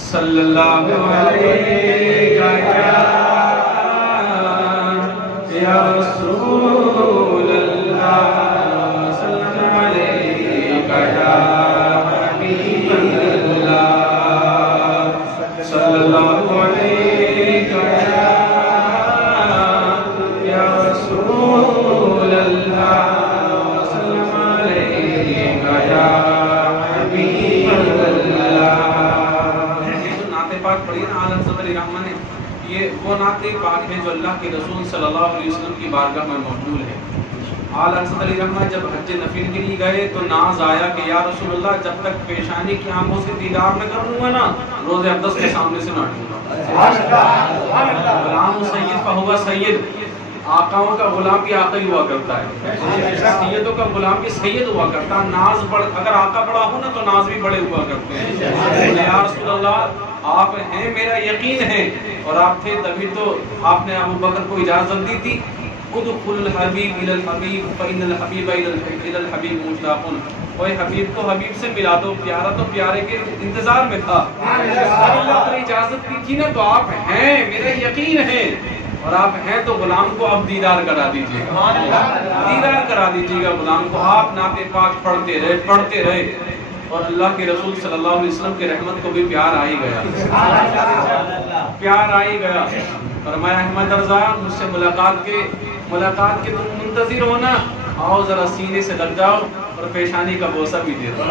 صلی اللہ علیہ یا رسول اللہ، صلی اللہ علیہ یا حبیب اللہ، صلی اللہ علیہ یا رسول اللہ، صلی اللہ علیہ یا حبیب اللہ۔ پڑھی نا عالم صدر رحمہ نے، یہ وہ نعت پاک ہے جو اللہ کے رسول صلی اللہ علیہ وسلم کی بارگاہ میں موجود ہے۔ عالم صدر رحمہ جب حج نفل کے لیے گئے تو ناز آیا کہ یا رسول اللہ جب تک پیشانی کی آنکھوں سے دیدار نہ کروں گا نا، روز اقدس کے سامنے سے نہ ہٹوں گا۔ غلام سید فہو سید، آقاؤں کا غلام بھی آقا ہی ہوا کرتا ہے، سیدوں کا غلام بھی سید ہوا کرتا ہے۔ ناز بڑھ، اگر آقا بڑا ہو نا تو ناز بھی بڑے ہوا کرتے ہیں۔ یا رسول اللہ آپ ہیں، میرا یقین ہے، اور آپ تھے تبھی تو آپ نے ابو بکر کو اجازت دی تھی، ادخل الحبیب الی الحبیب فإن الحبیب الی الحبیب مشتاق۔ اوے حبیب کو حبیب سے ملا دو، پیارا تو پیارے کے انتظار میں تھا۔ اللہ نے اجازت دی تھی نا، تو آپ ہیں، میرا یقین ہے، اور آپ ہیں تو غلام کو اب دیدار کرا دیجیے گا، دیدار کرا دیجیے گا غلام کو۔ آپ نعت پاک پڑھتے رہے اور اللہ کے رسول صلی اللہ علیہ وسلم کے رحمت کو بھی پیار آئی گیا، پیار آئی گیا۔ فرمایا احمد رضا مجھ سے ملاقات کے تم منتظر ہو نا، آؤ ذرا سینے سے لگ جاؤ اور پیشانی کا بوسہ بھی دے دو۔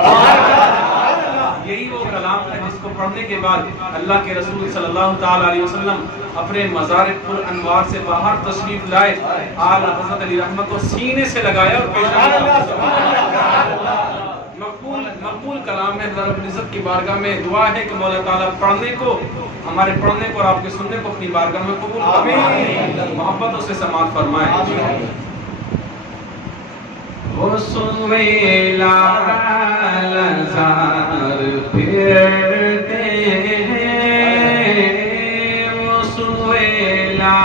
یہی وہ کلام ہے جس کو پڑھنے کے بعد اللہ کے رسول صلی اللہ تعالی علیہ وسلم اپنے مزار پر انوار سے باہر تشریف لائے، آل حضرت علی رحمت کو سینے سے لگایا اور پیشانی کا بوسہ۔ مقبول کلام ہے۔ رب العزت کی بارگاہ میں دعا ہے کہ مولا تعالیٰ پڑھنے کو، ہمارے پڑھنے کو اور آپ کے سننے کو اپنی بارگاہ میں قبول فرمائے، محبتوں سے سماعت فرمائے۔ وہ سویلا لزار پھرتے ہیں، وہ سویلا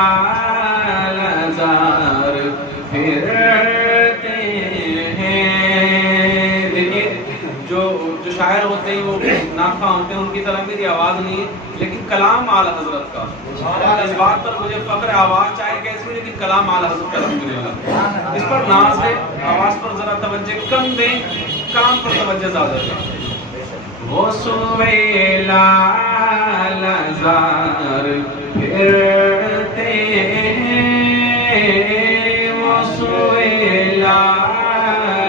لزار پھرتے ہیں۔ دیکھیے جو شاعر ہوتے ہیں وہ ناخواں ہوتے ہیں، ان کی طرح میری آواز نہیں ہے، لیکن کلام اعلی حضرت کا، اس بات پر مجھے فخر ہے، آواز چاہے کیسی ہے لیکن کلام اعلی حضرت کا الحمدللہ، اس پر ناز ہے۔ آواز پر ذرا توجہ کم دیں، کام پر توجہ زیادہ دیں۔ وہ سویلا لزار پھرتے ہیں، وہ سویلا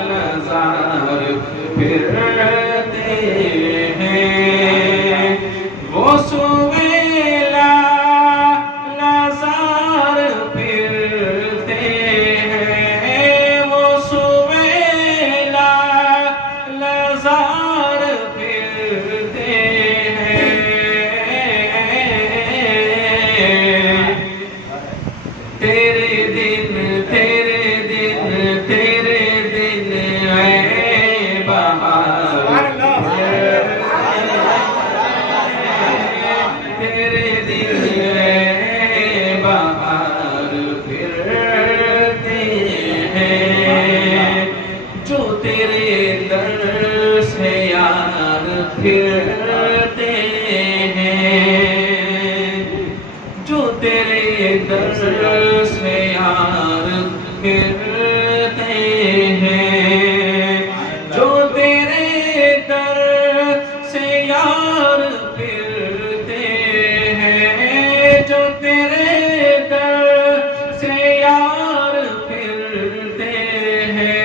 لزار پھرتے ہیں، وہ سویلا لزار پھرتے ہیں، وہ سویلا لزار پھرتے ہیں۔ تیرے دن اے بہار، تیرے دن اے بہار پھرتے ہیں، جو تیرے در سے یار پھرتے ہیں، جو تیرے در سے یار پھرتے ہیں، جو تیرے در سے یار پھرتے ہیں، جو تیرے در سے یار پھرتے ہیں،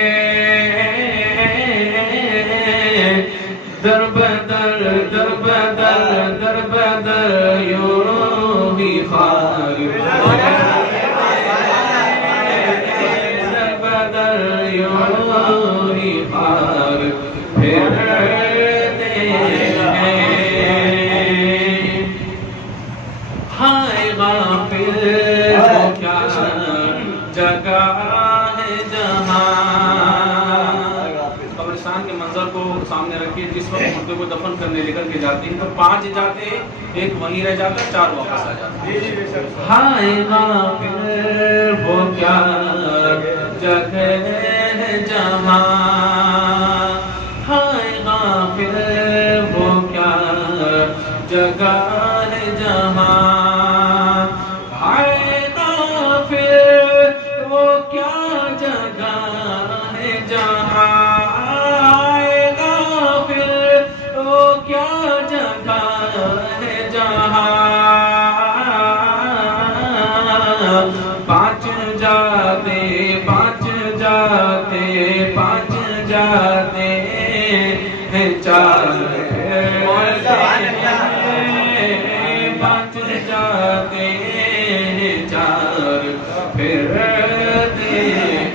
در بدر در بدر در بدر یوں ہی خار، در بدر یوں ہی خار پھرتے ہیں۔ ہائے غافل وہ کیا جگہ ہے جہاں، قبرستان کے منظر کو سامنے رکھیے، جس وقت مردے کو دفن کرنے لے کر کے جاتے ہیں تو 5 جاتے ہیں، ایک وہیں رہ جاتا ہے، 4 واپس آ جاتے ہیں۔ ہائے غافل وہ کیا جگہ ہے جہاں، ہائے غافل وہ کیا جگہ جگہ ہے جہاں، ہائے غافل وہ کیا جگہ ہے جہاں، ہائے غافل وہ کیا جگہ ہے جہاں، پانچ جاتے پانچ جاتے پانچ جاتے ہیں چار پانچ جاتے ہیں چار پھرتے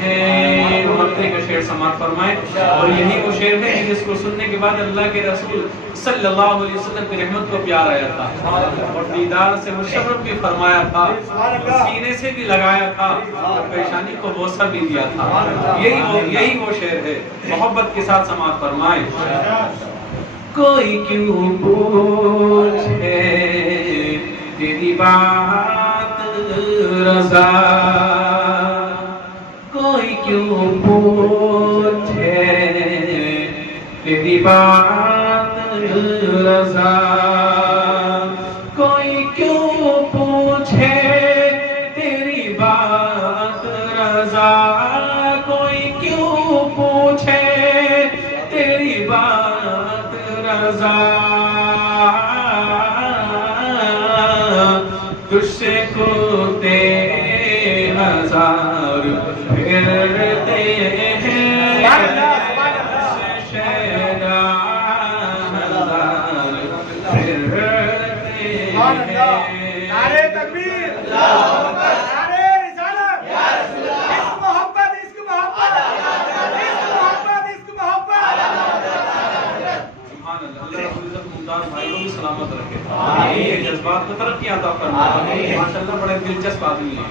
ہیں۔ مرتے کا شعر سماعت فرمائے، اور یہی وہ شعر ہے جس کو سننے کے بعد اللہ کے رسول صلی اللہ علیہ وسلم کی رحمت کو پیار آیا تھا، اور دیدار سے مشرف بھی فرمایا تھا، سینے سے بھی لگایا تھا، اور پیشانی کو بوسہ بھی دیا تھا۔ یہی وہ شعر ہے، محبت کے ساتھ سماعت فرمائے۔ کوئی کیوں پوچھے تیری بات رضا، کوئی کیوں پوچھے تیری بات رضا، کوئی کیوں پوچھے تیری بات رضا، کوئی کیوں پوچھے تیری بات رضا، تجھ سے کوتے ہزار پھرتے ہیں، شہدا ہزار پھرتے ہیں۔ نعرے تکبیر، نعرے رسالت، عشق محبت، عشق محبت، عشق محبت، عشق محبت۔ سبحان اللہ، اللہ رب العزت ممتاز بھائی کو بھی سلامت رکھے، یہ جذبات کو ترقی عطا فرمائے، ماشاءاللہ بڑے دلچسپ آدمی ہیں،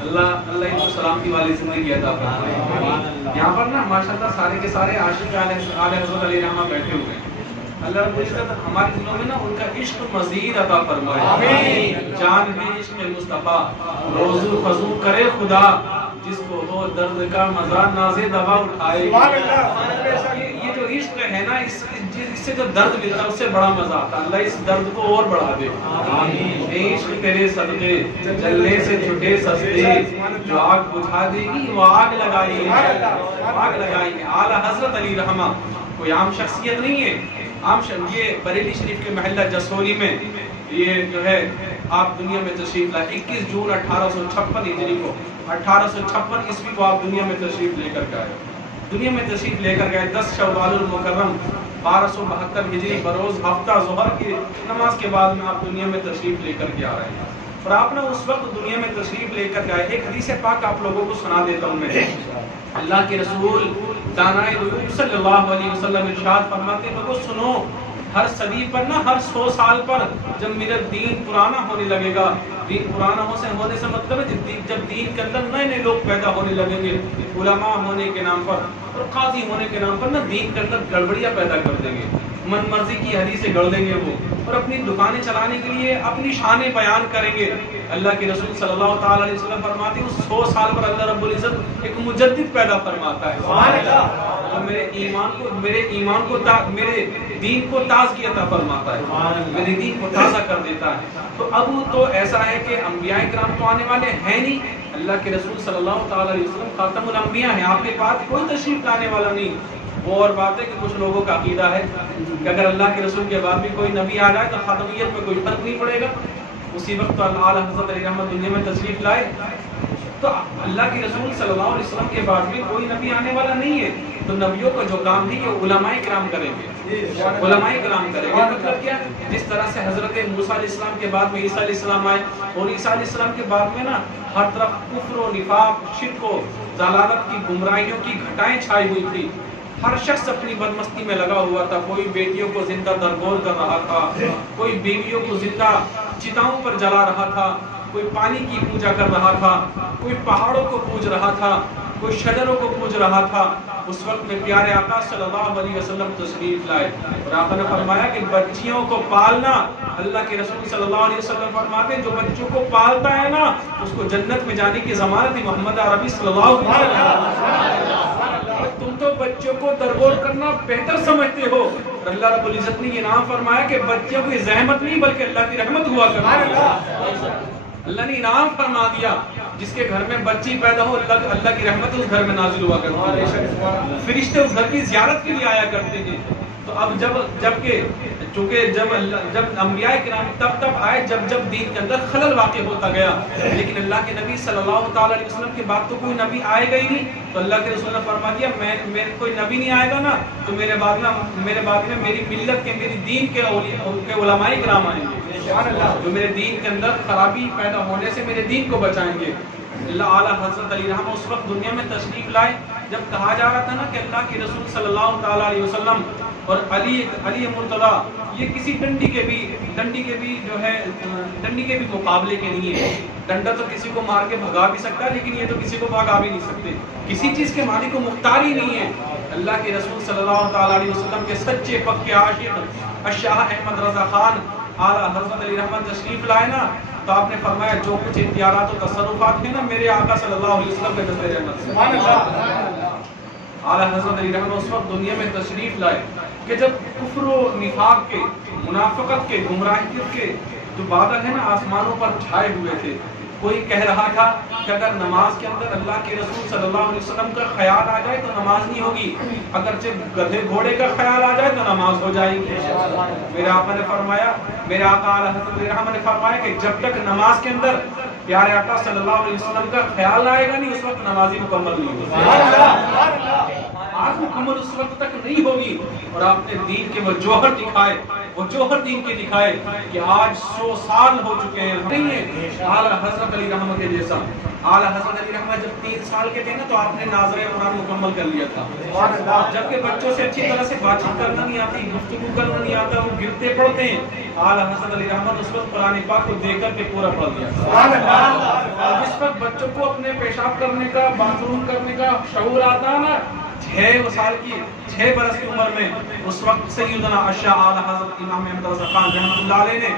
اللہ ان کو سلامتی والی زندگی عطا فرمائے۔ یہاں پر نا ماشاءاللہ سارے کے سارے عاشق آل حضرت علیہ رحمہ بیٹھے ہوئے ہیں، اللہ رب العزت ہمارے دلوں میں نا ان کا عشق مزید عطا فرمائے، جان ہے عشق مصطفیٰ، روزو فضو کرے خدا، جس کو ہو درد کا مزہ نازے دوا اٹھائے۔ یہ جو عشق ہے نا، اس سے جو درد ملتا ہے اس سے بڑا مزہ آتا ہے، اللہ اس درد کو اور بڑھا دے۔ اے عشق تیرے صدقے جلنے سے چھٹے سستے، جو آگ بجھا دے گی وہ آگ لگائیے، آگ لگائیے۔ اعلیٰ حضرت علی رحمہ کوئی عام شخصیت نہیں ہے، یہ بریلی شریف کے محلہ جسولی میں یہ جو ہے آپ دنیا میں تشریف لائے 21 جون 1856 ہجری کو، 1856 عیسوی کو آپ دنیا میں تشریف لے کر گئے، دنیا میں تشریف لے کر گئے 10 شوال المکرم 1272 ہجری بروز ہفتہ ظہر کی نماز کے بعد میں آپ دنیا میں تشریف لے کر کے آ رہے ہیں، اور آپ نے اس وقت دنیا میں تشریف لے کر گئے۔ ایک حدیث پاک آپ لوگوں کو سنا دیتا ہوں میں، اللہ کے رسول دانائے غیوب صلی اللہ علیہ وسلم ارشاد فرماتے ہیں، لوگوں سنو، ہر صدی پر نا، ہر 100 سال پر جب میرا دین پرانا ہونے لگے گا، دین پرانا ہونے سے مطلب ہے جب دین کے اندر نئے نئے لوگ پیدا ہونے لگیں گے، علماء ہونے کے نام پر اور قاضی ہونے کے نام پر نا دین کے اندر گڑبڑیاں پیدا کر دیں گے، من مرضی کی حدیثیں گڑھ دیں گے وہ، اور اپنی دکانیں چلانے کے لیے اپنی شانیں بیان کریں گے۔ اللہ کے رسول صلی اللہ تعالی علیہ وسلم فرماتے ہیں اس 100 سال پر اللہ رب العزت ایک مجدد پیدا فرماتا ہے، تو میرے ایمان کو میرے دین کو تازگی عطا فرماتا ہے، میرے دین کو تازہ کر دیتا ہے۔ تو اب تو ایسا ہے کہ انبیاء کرام تو آنے والے ہیں نہیں، اللہ کے رسول صلی اللہ تعالی علیہ وسلم خاتم الانبیاء ہیں، آپ کے پاس کوئی تشریف لانے والا نہیں۔ وہ اور بات ہے کہ کچھ لوگوں کا عقیدہ ہے کہ اگر اللہ کے رسول کے بعد بھی کوئی نبی آ جائے تو خاتمیت میں کوئی فرق نہیں پڑے گا، اسی وقت تو اعلیٰ حضرت علیہ رحمۃ دنیا میں تشریف لائے، تو اللہ کے رسول صلی اللہ علیہ وسلم کے بعد بھی کوئی نبی آنے والا نہیں ہے، تو نبیوں کا جو کام ہے یہ علماء کرام کریں گے، علماء کرام کریں گے۔ مطلب کیا، جس طرح سے حضرت موسیٰ علیہ السلام کے بعد میں عیسیٰ علیہ السلام آئے، اور عیسیٰ علیہ السلام کے بعد میں نا ہر طرف کفر و نفاق، شرک و ضلالت کی گمراہیوں کی گھٹائیں چھائی ہوئی تھی، ہر شخص اپنی بدمستی میں لگا ہوا تھا، کوئی بیٹیوں کو زندہ درگور کر رہا تھا، کوئی بیویوں کو زندہ چتاؤں پر جلا رہا تھا، کوئی پانی کی پوجا کر رہا تھا، کوئی پہاڑوں کو پوج رہا تھا، کوئی شجروں کو پوج رہا تھا۔ اس وقت میں پیارے آقا صلی اللہ علیہ وسلم تشریف لائے، اور آقا نے فرمایا کہ بچیوں کو پالنا، اللہ کے رسول صلی اللہ علیہ وسلم فرماتے ہیں جو بچوں کو پالتا ہے نا اس کو جنت میں جانے کی ضمانت محمد عربی صلی اللہ علیہ وسلم۔ تم تو بچوں کو ترغیب کرنا بہتر سمجھتے ہو، اللہ رب العزت نے یہ انعام فرمایا کہ بچوں کی زحمت نہیں بلکہ اللہ کی رحمت ہوا کرتی ہے۔ اللہ نے انعام فرما دیا جس کے گھر میں بچی پیدا ہو اللہ کی رحمت اس گھر میں نازل ہوا کرتی ہے، فرشتے اس گھر کی زیارت کے لیے آیا کرتے ہیں۔ تو اب جب انبیاء کرام تب آئے جب دین کے اندر خلل واقع ہوتا گیا، لیکن اللہ کے نبی صلی اللہ تعالی علیہ وسلم کے بعد تو کوئی نبی آئے گا ہی نہیں، تو اللہ کے رسول نے فرما دیا میں کوئی نبی نہیں آئے گا نا تو میرے بعد میں میری ملت کے میری دین کے علماء کرام آئیں گے جو میرے دین کے اندر خرابی پیدا ہونے سے میرے دین کو بچائیں گے۔ اللہ اعلیٰ حضرت علی رحمہ اس وقت دنیا میں تشریف لائے جب کہا جا رہا تھا نا کہ اللہ کے رسول صلی اللہ تعالی علیہ وسلم اور علی مرتضیٰ یہ کسی ڈنڈی کے بھی مقابلے کے نہیں ہے۔ ڈنڈا تو کسی کو مار کے بھگا بھی سکتا ہے لیکن یہ تو کسی کو بھگا بھی نہیں سکتے، کسی چیز کے مالک کو مختار ہی نہیں ہے۔ اللہ کے رسول صلی اللہ تعالی علیہ وسلم کے سچے پکے عاشق الشاہ احمد رضا خان اعلیٰ حضرت علی رحمت تشریف لائے نا تو آپ نے فرمایا جو کچھ اختیارات و تصرفات ہیں نا میرے آقا صلی اللہ علیہ وسلم کے دستے رحمت سے۔ اعلیٰ حضرت علی رحمت اس وقت دنیا میں تشریف لائے کہ جب کفر و نفاق کے، منافقت کے، گمراہیت کے جو بادل ہیں نا آسمانوں پر چھائے ہوئے تھے، کوئی کہہ رہا تھا کہ اگر نماز کے اندر اللہ کے رسول صلی اللہ علیہ وسلم کا خیال آ جائے تو نماز نہیں ہوگی، اگرچہ گدھے گھوڑے کا خیال آ جائے تو نماز ہو جائے گی۔ میرے آقا نے فرمایا، میرے آقا اعلیٰ حضرت علی رحمت نے فرمایا کہ جب تک نماز کے اندر پیارے آقا صلی اللہ علیہ وسلم کا خیال آئے گا نہیں اس وقت نمازی مکمل نہیں ہوگی، آج مکمل اس وقت تک نہیں ہوگی۔ اور آپ نے دین کے وہ جوہر دکھائے، وہ جوہر دین کے دکھائے کہ آج 100 سال ہو چکے ہیں، نہیں ہے اعلیٰ حضرت علی رحمت کے جیسا۔ اعلیٰ حضرت علی رحمت جب 3 سال کے تھے نا تو آپ نے ناظر قرآن مکمل کر لیا تھا، جبکہ بچوں سے اچھی طرح سے بات چیت کرنا نہیں آتی، گفتگو کرنا نہیں آتا، وہ گرتے پڑتے ہیں۔ اعلیٰ حضرت علی رحمت اس وقت قرآن پاک کو دیکھ کر کے پورا پڑھ لیا تھا۔ جس وقت بچوں کو اپنے پیشاب کرنے کا، باتھ روم کرنے کا شعور آتا ہے نا 6 برس کی عمر میں، اس وقت سیدنا الشاہ اعلیٰ حضرت امام احمد رضا خان رحمۃ اللہ علیہ نے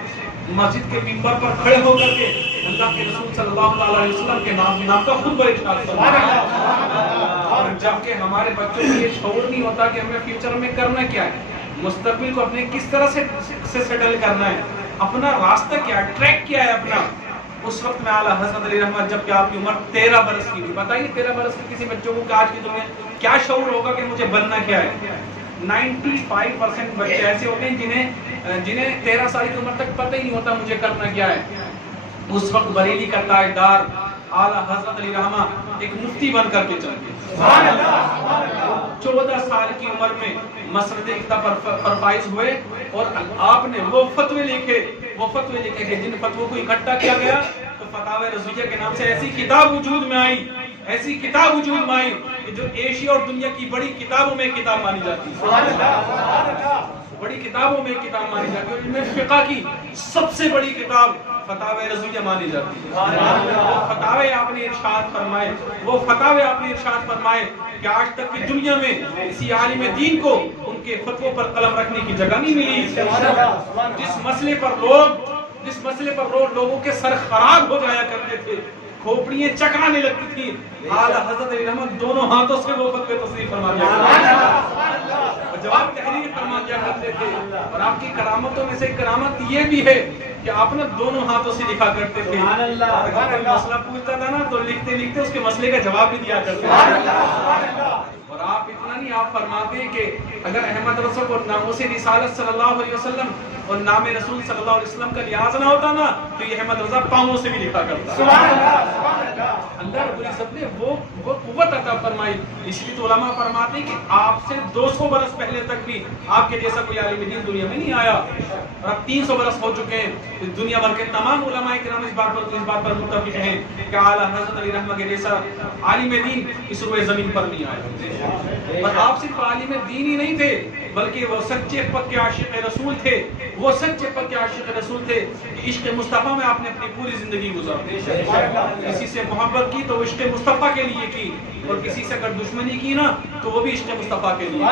مسجد کے ممبر پر کھڑے ہو کر کے اللہ کے رسول صلی اللہ علیہ وسلم کے نام کا خطبہ ارشاد فرمایا۔ اور جبکہ ہمارے بچوں کو یہ شعور نہیں ہوتا کہ ہمیں فیوچر میں کرنا کیا ہے، مستقبل کو اپنے کس طرح سے سیٹل کرنا ہے، اپنا راستہ کیا ہے، ٹریک کیا ہے اپنا۔ اس وقت میں اعلیٰ حضرت علی رحمت جب کہ آپ کی عمر 13 برس کی تھی، بتائیے 13 برس کے کسی بچوں کو آج کی دنیا کیا شعور ہوگا کہ مجھے بننا کیا ہے۔ 95% بچے ایسے ہوتے ہیں جنہیں 13 سال کی عمر تک پتہ ہی نہیں ہوتا مجھے کرنا کیا ہے۔ اس وقت بریلی کا تاجدار اعلیٰ حضرت علی رحمت ایک مفتی بن کر کے چل گئے، 14 سال کی عمر میں مسند اقتا پر فائز ہوئے اور آپ نے وہ فتوے لکھے کہ جن فتووں کو اکٹھا کیا گیا تو فتاوی رضویہ کے نام سے ایسی کتاب وجود میں آئی کہ جو ایشیا اور دنیا کی بڑی کتابوں میں کتاب مانی جاتی ہے، بڑی کتابوں میں کتاب مانی جاتی ہے، اور ان میں فقہ کی سب سے بڑی کتاب فتاوی رضویہ مانی جاتی ہے۔ وہ فتاوی آپ نے ارشاد فرمائے کہ آج تک کی دنیا میں کسی عالم دین کو ان کے فتووں پر قلم رکھنے کی جگہ نہیں ملی۔ جس مسئلے پر لوگوں کے سر خراب ہو جایا کرتے تھے، کھوپڑیاں چکرانے لگتی تھی، اعلیٰ حضرت علی رحمت دونوں ہاتھوں سے وہ فتوے تصریح فرما دیا اور جواب تحریر فرما دیا کرتے تھے۔ اور آپ کی کرامتوں میں سے کرامت یہ بھی ہے کہ آپ نے دونوں ہاتھوں سے لکھا کرتے تھے، اگر کوئی مسئلہ پوچھتا تھا نا تو لکھتے لکھتے اس کے مسئلے کا جواب بھی دیا کرتے تھے۔ اور آپ اتنا نہیں، آپ فرماتے ہیں کہ اگر احمد رسول اور ناموس رسالت صلی اللہ علیہ وسلم اور نام رسول صلی اللہ علیہ وسلم کا لحاظ نہ ہوتا نا تو یہ احمد رضا پاؤں سے بھی لکھا کرتا۔ اللہ رب العزت نے وہ قوت عطا فرمائی، اس لیے تو علماء فرماتے ہیں کہ آپ سے 200 برس پہلے تک بھی آپ کے جیسا کوئی عالم دین دنیا میں نہیں آیا، اور اب 300 برس ہو چکے ہیں۔ دنیا بھر کے تمام علماء کرام اس بات پر متفق ہیں کہ اعلیٰ حضرت علی رحمت کے جیسا عالم دین اس روئے زمین پر نہیں آیا۔ اور آپ صرف عالم دین ہی نہیں تھے بلکہ وہ سچے پکے عاشق رسول تھے، کہ عشق مصطفیٰ میں آپ نے اپنی پوری زندگی گزاری، کسی سے محبت کی تو عشق مصطفیٰ کے لیے کی، اور کسی سے اگر دشمنی کی نا تو وہ بھی عشق مصطفیٰ کے لیے،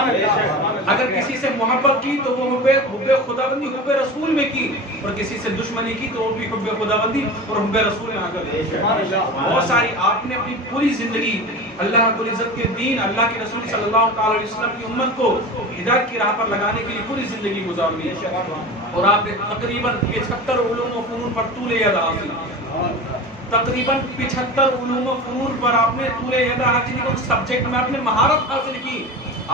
اگر کسی سے محبت کی تو وہ حب خداوندی حب رسول میں کی، اور کسی سے دشمنی کی تو وہ بھی حب خداوندی اور حب رسول میں آ کر بہت ساری آپ نے اپنی پوری زندگی اللہ رب العزت کے دین، اللہ کے رسول صلی اللہ تعالی علیہ وسلم کی امت کو ہدایت کی راہ پر لگانے کے لیے پوری زندگی گزار دی، اور آپ نے تقریباً 75 علوم و فنون پر طول ید حاصل، تقریباً 75 علوم و فنون پر آپ نے طول ید حاصل کی، اس سبجیکٹ میں آپ نے مہارت حاصل کی۔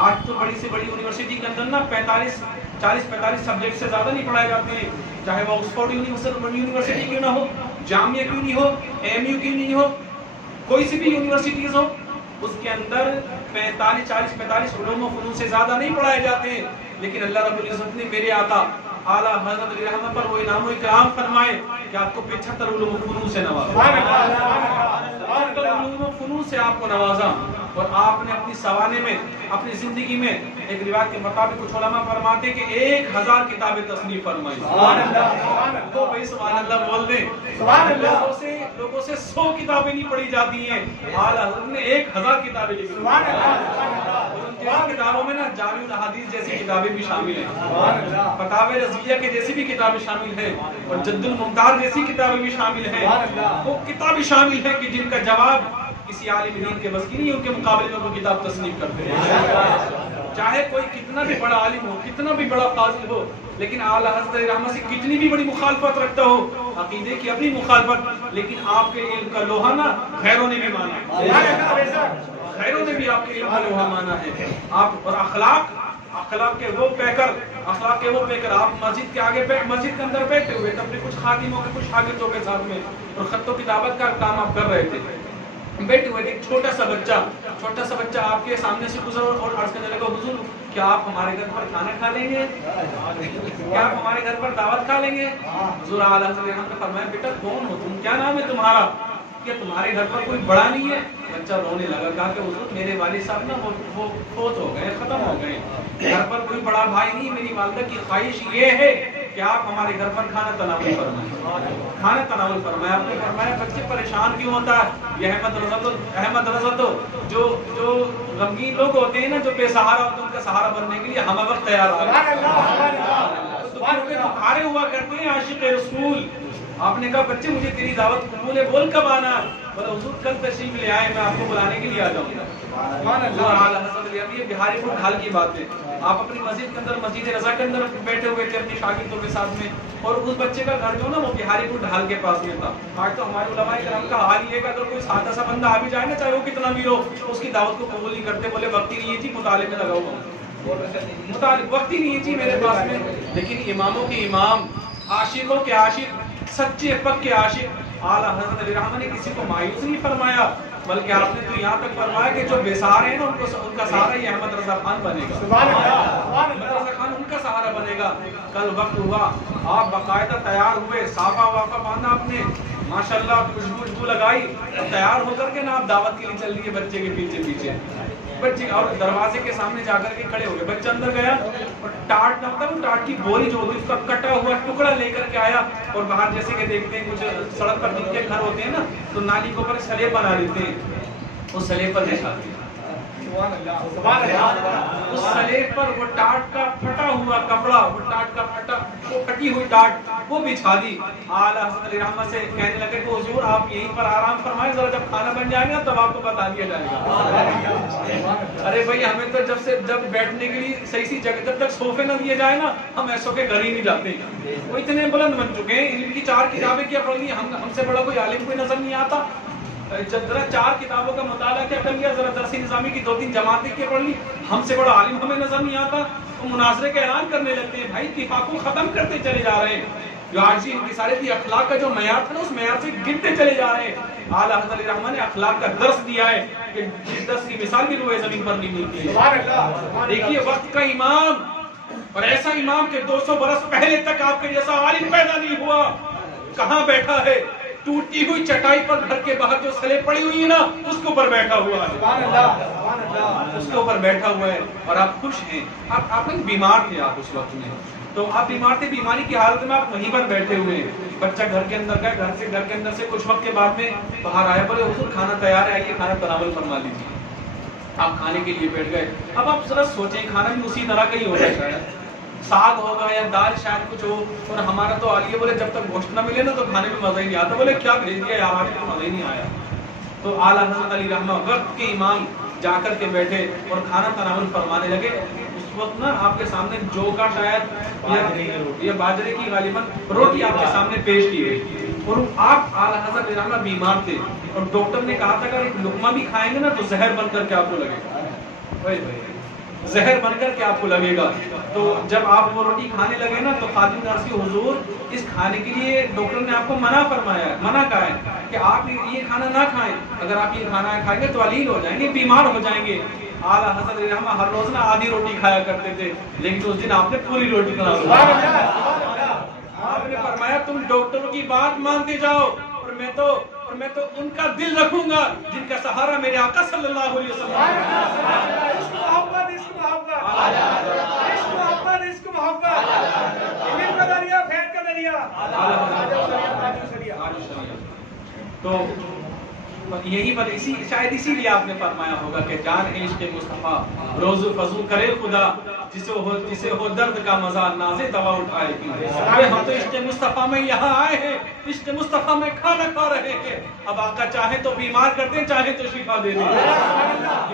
آج تو بڑی سے بڑی یونیورسٹی کے اندر نا 40-45 سبجیکٹ سے زیادہ نہیں پڑھائے جاتے ہیں، چاہے وہ آکسفورڈ یونیورسٹی کیوں نہ ہو، جامعہ کیوں نہیں ہو، ایم یو کیوں نہیں ہو، کوئی سی بھی یونیورسٹیز ہو، اس کے اندر 45 علوم و فنون سے زیادہ نہیں پڑھائے جاتے ہیں، لیکن اللہ رب العزت نے میرے آقا اعلیٰ حضرت علیہ رحمت پر وہ انعام و اکرام فرمائے کہ آپ کو 75 علوم و فنون سے نوازا، 75 علوم و فنون سے آپ کو نوازا، اور آپ نے اپنی سوانے میں، اپنی زندگی میں، ایک روایت کے مطابق کچھ علماء فرماتے کہ 1000 کتابیں تصنیف فرمائی۔ تو بھائی سبحان اللہ بول دیں، لوگوں سے 100 کتابیں نہیں پڑھی جاتی ہیں، اعلیٰ حضرت نے 1000 کتابیں لکھی۔ ان کتابوں میں نا جامع الاحادیث جیسی کتابیں بھی شامل ہیں، فتاوی رضویہ کے جیسی بھی کتابیں شامل ہیں، اور جد الممتاز جیسی کتابیں بھی شامل ہیں۔ وہ کتابیں شامل ہیں کہ جن کا جواب کسی عالم دین کے بس کی نہیں، ان کے مقابلے میں وہ کتاب تصنیف کرتے ہیں۔ چاہے کوئی کتنا بھی بڑا عالم ہو، کتنا بھی بڑا فاضل ہو، لیکن اعلیٰ حضرت رحمت سے کتنی بھی بڑی مخالفت رکھتا ہو، عقیدے کی اپنی مخالفت، لیکن آپ کے علم کا لوہا نا غیروں نے بھی مانا ہے، غیروں نے بھی آپ کے علم کا لوہا مانا ہے۔ آپ اور اخلاق کے وہ پیکر آپ مسجد کے آگے مسجد کے اندر بیٹھے ہوئے تھے، اپنے کچھ خادموں کے کچھ شاگردوں کے ساتھ میں، اور خط و کتابت کا کام آپ کر رہے تھے، بیٹھے ہوئے تھے، ایک چھوٹا سا بچہ آپ کے سامنے سے گزرا اور عرض کرنے لگا، حضور کیا آپ ہمارے گھر پر کھانا کھا لیں گے، کیا آپ ہمارے گھر پر دعوت کھا لیں گے؟ حضور اعلیٰ حضرت نے فرمایا، بیٹا کون ہو تم، کیا نام ہے تمہارا، کیا تمہارے گھر پر کوئی بڑا نہیں ہے؟ بچہ رونے لگا، کہا کہ حضور میرے والد صاحب نا وہ فوت ہو گئے، ختم ہو گئے، گھر پر کوئی بڑا بھائی نہیں، میری والدہ کی خواہش یہ ہے کہ آپ ہمارے گھر پر کھانا تناول فرمائیں۔ آپ نے فرمایا بچے پریشان کیوں ہوتا ہے؟ یہ احمد رضا تو جو غمگین لوگ ہوتے ہیں نا، جو بے سہارا ہوتے ہیں، ان کا سہارا بننے کے لیے ہم وقت تیار ہارے ہوا کرتے ہیں عاشق رسول۔ آپ نے کہا بچے مجھے تیری دعوت قبول ہے، بول کب آنا؟ بولا حضور کل تشریف لے آئے، میں آپ کو بلانے کے لیے آ جاؤں گا۔ یہ بہاری پور ڈھال کی بات ہے، آپ اپنی مسجد کے اندر، مسجد رضا کے اندر بیٹھے ہوئے تھے اپنی شاگردوں کے ساتھ میں، اور اس بچے کا گھر جو نا وہ بہاری پور ڈھال کے پاس میں تھا۔ آج تو ہمارے علماء کرام کا حال یہ ہے کہ اگر کوئی سادہ سا بندہ آ بھی جائے نا، چاہے وہ کتنا بھی ہو، اس کی دعوت کو قبول نہیں کرتے، بولے وقت ہی نہیں ہے جی، مطالعے میں لگا ہوا، وقت ہی نہیں ہے جی میرے پاس میں۔ لیکن اماموں کے امام، عاشقوں کے عاشق، سچے پکے عاشق اعلیٰ حضرت علیہ رحمت نے کسی کو مایوس نہیں فرمایا، بلکہ آپ نے تو یہاں تک فرمایا کہ جو بے سہارے ہیں نا ان کا سہارا یہ احمد رضا خان بنے گا، احمد رضا خان ان کا سہارا بنے گا۔ کل وقت ہوا، آپ باقاعدہ تیار ہوئے، صافہ وافہ باندھا آپ نے، ماشاءاللہ خوشبو لگائی، تیار ہو کر کے نا آپ دعوت کے لیے چل رہی ہے بچے کے پیچھے، بچے اور دروازے کے سامنے جا کر کے کھڑے ہو گئے۔ بچہ اندر گیا اور ٹاٹ نہ وہ ٹاٹ کی بوری جو ہوتی ہے اس کا کٹا ہوا ٹکڑا لے کر کے آیا، اور باہر جیسے کہ دیکھتے ہیں کچھ سڑک پر جن کے گھر ہوتے ہیں نا، تو نالی کے اوپر سلیب بنا دیتے ہیں، اس سلیب پر بچھاتے ہیں، اس سلیب پر وہ ٹاٹ کا پھٹا ہوا کپڑا، وہ ٹاٹ کا وہ پھٹی ہوئی ٹاٹ وہ بچھا دی۔ اعلیٰ حضرت علیہ رحمت سے کہنے لگے کہ حضور آپ یہیں پر آرام فرمائیں، ذرا جب کھانا بن جائے گا تب آپ کو بتا دیا جائے گا۔ ارے بھائی ہمیں تو جب بیٹھنے کے لیے صحیح جگہ، جب تک صوفے نہ دیے جائے نا، ہم ایسوں کے گھر ہی نہیں جاتے۔ وہ اتنے بلند بن چکے ہیں، علم کی 4 کتابیں کیا پڑھ لی، ہم سے بڑا کوئی عالم کوئی نظر نہیں آتا۔ ذرا 4 کتابوں کا مطالعہ کیا کر لیا، ذرا درسی نظامی کی 2-3 جماعتیں کیا پڑھ لی، ہم سے بڑا عالم ہمیں نظر نہیں آتا۔ وہ مناظرے کا اعلان کرنے لگتے ہیں، بھائی اتفاق کو ختم کرتے چلے جا رہے ہیں، جو آج انکساری تھی اخلاق کا جو معیار تھا نا، اس معیار سے گرتے چلے جا رہے ہیں۔ اعلیٰ حضرت علیہ رحمت نے اخلاق کا درس دیا ہے کہ جس درس کی مثال بھی روئے زمین پر نہیں ملتی ہے۔ دیکھیے وقت کا امام، اور ایسا امام کہ 200 برس پہلے تک آپ کے جیسا عالم پیدا نہیں ہوا، کہاں بیٹھا ہے؟ ٹوٹی ہوئی چٹائی پر گھر کے باہر جو سلیب پڑی ہوئی ہے نا، اس کے اوپر بیٹھا ہوا ہے، اس کے اوپر بیٹھا ہوا ہے، اور آپ خوش ہیں۔ آپ بیمار تھے، آپ اس وقت میں تو آپ بیمار تھے، بیماری کی حالت میں آپ وہیں پر بیٹھے ہوئے ہیں۔ بچہ گھر کے اندر گیا، گھر کے اندر سے کچھ وقت کے بعد میں باہر آیا، بولے حضور کھانا تیار ہے، آئیے کھانا تناول فرما لیجیے۔ آپ کھانے کے لیے بیٹھ گئے. اب آپ ذرا سوچیں کھانا بھی اسی طرح کا ہی ہوگا, شاید ساگ ہوگا یا دال شاید کچھ ہو, اور ہمارا تو عالیہ بولے جب تک گوشت نہ ملے نا تو کھانے میں مزہ ہی نہیں آتا. بولے کیا بھیج دیا یار, آج تو مزہ ہی نہیں آیا. تو اعلیٰ حضرت علی رحمہ وقت کے امام جا کر کے بیٹھے اور کھانا تناول فرمانے لگے. اس وقت نا آپ کے سامنے جو کا شاید یا باجرے کی غالباً روٹی آپ کے سامنے پیش کی گئی, اور آپ اعلیٰ حضرت علی رحمہ بیمار تھے, اور ڈاکٹر نے کہا تھا کہ ایک لقمہ بھی کھائیں گے نا تو زہر بن کر کے آپ کو لگے گا, زہر بن کر کے آپ کو لگے گا. تو جب آپ وہ روٹی کھانے لگے نا تو خادم عرض کی حضور اس کھانے کے لیے ڈاکٹر نے آپ کو منع فرمایا ہے, منع کہا ہے کہ آپ یہ کھانا نہ کھائیں, اگر آپ یہ کھانا کھائیں گے تو علیل ہو جائیں گے, بیمار ہو جائیں گے. اعلیٰ حضرت رحمہ ہر روز نا آدھی روٹی کھایا کرتے تھے, لیکن اس دن آپ نے پوری روٹی کھایا. آپ نے فرمایا تم ڈاکٹروں کی بات مانتے جاؤ, اور میں تو ان کا دل رکھوں گا جن کا سہارا میرے آقا صلی اللہ علیہ وسلم. تو یہی پر شاید اسی لیے آپ نے فرمایا ہوگا کہ جان عشق مصطفیٰ روز فضو کرے خدا, جسے ہو درد کا مزہ نازے دوا اٹھائے. ہم تو عشق مصطفیٰ میں یہاں آئے ہیں, عشق مصطفیٰ میں کھانا کھا رہے ہیں. اب آقا چاہے تو بیمار کر دیں, چاہے تو شفا دے دیں.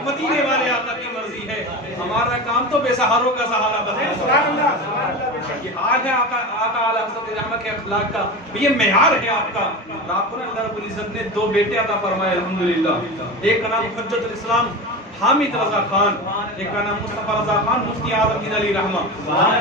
مدینے والے آقا کی مرضی ہے, ہمارا کام تو بے سہاروں کا سہارا بنانا. یہ حال ہے آقا اعلیٰ حضرت رحمہ کے اخلاق کا, یہ معیار ہے آپ کا. آپ کو نا اللہ رب العزت نے 2 بیٹے عطا فرمائے الحمدللہ. ایک کا نام حجت الاسلام حامد رضا خان, ایک کا نام مصطفیٰ رضا خان مفتی اعظم دین علی رحمہ.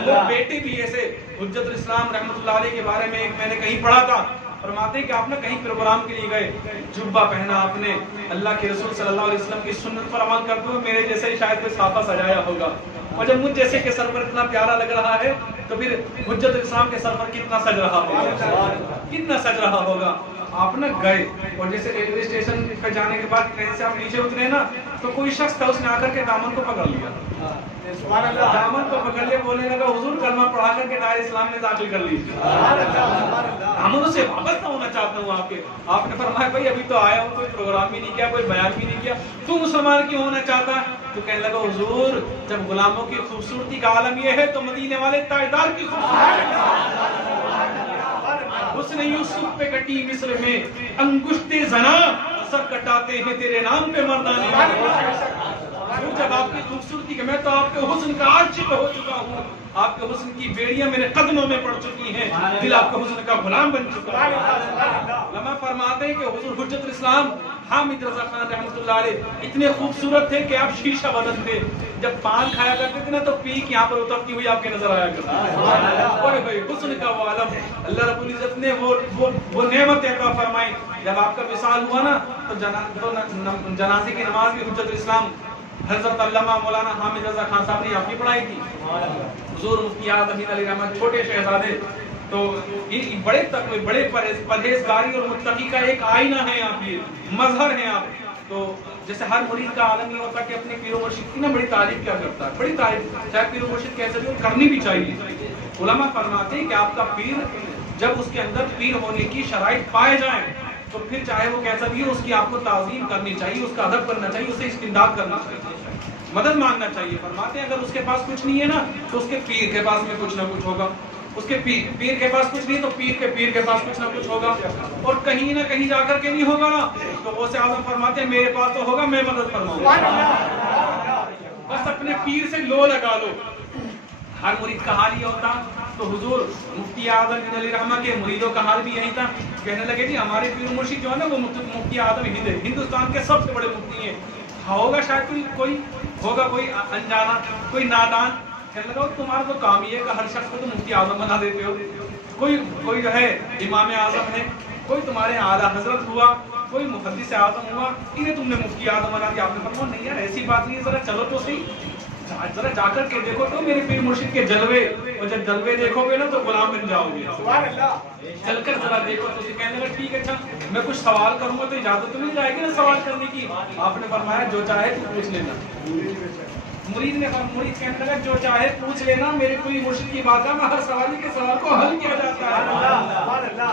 وہ بیٹے بھی ایسے. حجت الاسلام رحمۃ اللہ علیہ کے بارے میں ایک میں نے کہیں پڑھا تھا, فرماتے ہیں کہ آپ نے کہیں پروگرام کے لیے گئے, جبہ پہنا آپ نے, اللہ کے رسول صلی اللہ علیہ وسلم کی سنت پر عمل کرتے ہوئے میرے جیسے ہی شاید کوئی صافہ سجایا ہوگا, اور جب مجھ جیسے کے سر پر اتنا پیارا لگ رہا ہے تو پھر حجت الاسلام کے سر پر کتنا سج رہا ہوگا, کتنا سج رہا ہوگا. آپ نہ گئے, اور جیسے ریلوے اسٹیشن پہ جانے کے بعد ٹرین سے آپ نیچے اترے نا تو کوئی شخص تھا, اس نے آ کر کے دامن کو پکڑ لیا. دامن کو پکڑ لیا, بولنے لگا حضور کلمہ پڑھا کر کے دائرہ اسلام میں داخل کر لیجیے. دامن سے وابستہ ہونا چاہتا ہوں آپ کے. آپ نے فرمایا بھائی ابھی تو آیا ہوں, کوئی پروگرام بھی نہیں کیا, کوئی بیان بھی نہیں کیا, تو مسلمان کیوں ہونا چاہتا ہے؟ تو کہنے لگا حضور جب غلاموں کی خوبصورتی کا عالم یہ ہے تو مدینے والے تاجدار کی خوبصورتی. حسن یوسف پہ کٹی مصر میں انگشت زنا, سر کٹاتے ہیں تیرے نام پہ مردانے. جب آپ کی خوبصورتی کہ میں تو آپ کے حسن کا عاشق ہو چکا ہوں, آپ کے حسن کی بیڑیاں میرے قدموں میں پڑ چکی ہیں, دل آپ کے حسن کا غلام بن چکا ہے. علماء فرماتے ہیں کہ حضور حجت الاسلام حامد رضا خان رحمۃ اللہ علیہ اتنے خوبصورت تھے کہ آپ شیشہ بدن تھے. جب پان کھایا کرتے تھے نا تو پیک یہاں پر اترتی ہوئی آپ کے نظر آیا کرتی تھی. حسن کا وہ عالم اللہ رب العزت نے وہ نعمت عطا فرمائی. جب آپ کا وصال ہوا نا تو جنازے کی نماز بھی حجت الاسلام حضرت علامہ مولانا حامد رضا خان صاحب نے آپ کی پڑھائی تھی. حضور مفتی اعظم دین علی رحمہ چھوٹے شہزادے, تو یہ بڑے تقوی, بڑے پرہیزگاری اور متقی کا ایک آئینہ ہے آپ, یہ مظہر ہیں آپ. تو جیسے ہر مرید کا عالم یہ ہوتا ہے کہ اپنے پیر و مرشد کی نا بڑی تعریف کیا کرتا ہے, بڑی تعریف, چاہے پیر و مرشد کیسے بھی کرنی بھی چاہیے. علماء فرماتے ہیں کہ آپ کا پیر جب اس کے اندر پیر ہونے کی شرائط پائے جائیں تو پھر چاہے وہ کیسا بھی ہو اس کی آپ کو تعظیم کرنی چاہیے, اس کا ادب کرنا چاہیے, اسے استمداد کرنا چاہیے, مدد مانگنا چاہیے. فرماتے ہیں اگر اس کے پاس کچھ نہیں ہے نا تو اس کے پیر کے پاس میں کچھ نہ کچھ ہوگا, اس کے پیر کے پاس کچھ نہیں تو پیر کے پیر کے پاس کچھ نہ کچھ ہوگا, اور کہیں نہ کہیں جا کر کے نہیں ہوگا نا تو وہ سے اعظم فرماتے ہیں میرے پاس تو ہوگا, میں مدد فرماؤں گا. بس اپنے پیر سے لو لگا لو. ہر مرید کا حال یہ ہوتا. تو حضور مفتی اعظم دین علی رحمہ کے مریدوں کا حال بھی یہی تھا. کہنے لگے جی ہمارے پیر مرشد جو ہے نا وہ مفتی اعظم ہندوستان کے سب سے بڑے مفتی ہیں. ہوگا شاید کوئی ہوگا کوئی انجانا, کوئی نادان. کہنے لگا تمہارا تو کام یہ ہے کہ ہر شخص کو تو مفتی اعظم بنا دیتے ہو. کوئی جو ہے امام اعظم ہے, کوئی تمہارے اعلیٰ حضرت ہوا, کوئی محدث اعظم ہوا, انہیں تم نے مفتی اعظم بنا دیا. آپ نے فرمایا نہیں یار ایسی بات نہیں ہے, ذرا چلو تو صحیح, ذرا جا کر کے دیکھو تو میرے پیر مرشد کے جلوے, اور جب جلوے دیکھو گے نا تو غلام بن جاؤ گے. چل کر ذرا دیکھو تو کہنے لگا ٹھیک ہے, اچھا میں کچھ سوال کروں گا تو اجازت تو مل جائے گی نا سوال کرنے کی. آپ نے فرمایا جو چاہے تو پوچھ لینا. مرید کہنے لگا جو چاہے پوچھ لینا, میرے کوئی مرشد کی بات ہے, میں ہر سوال کے سوال کو حل کیا جاتا ہے.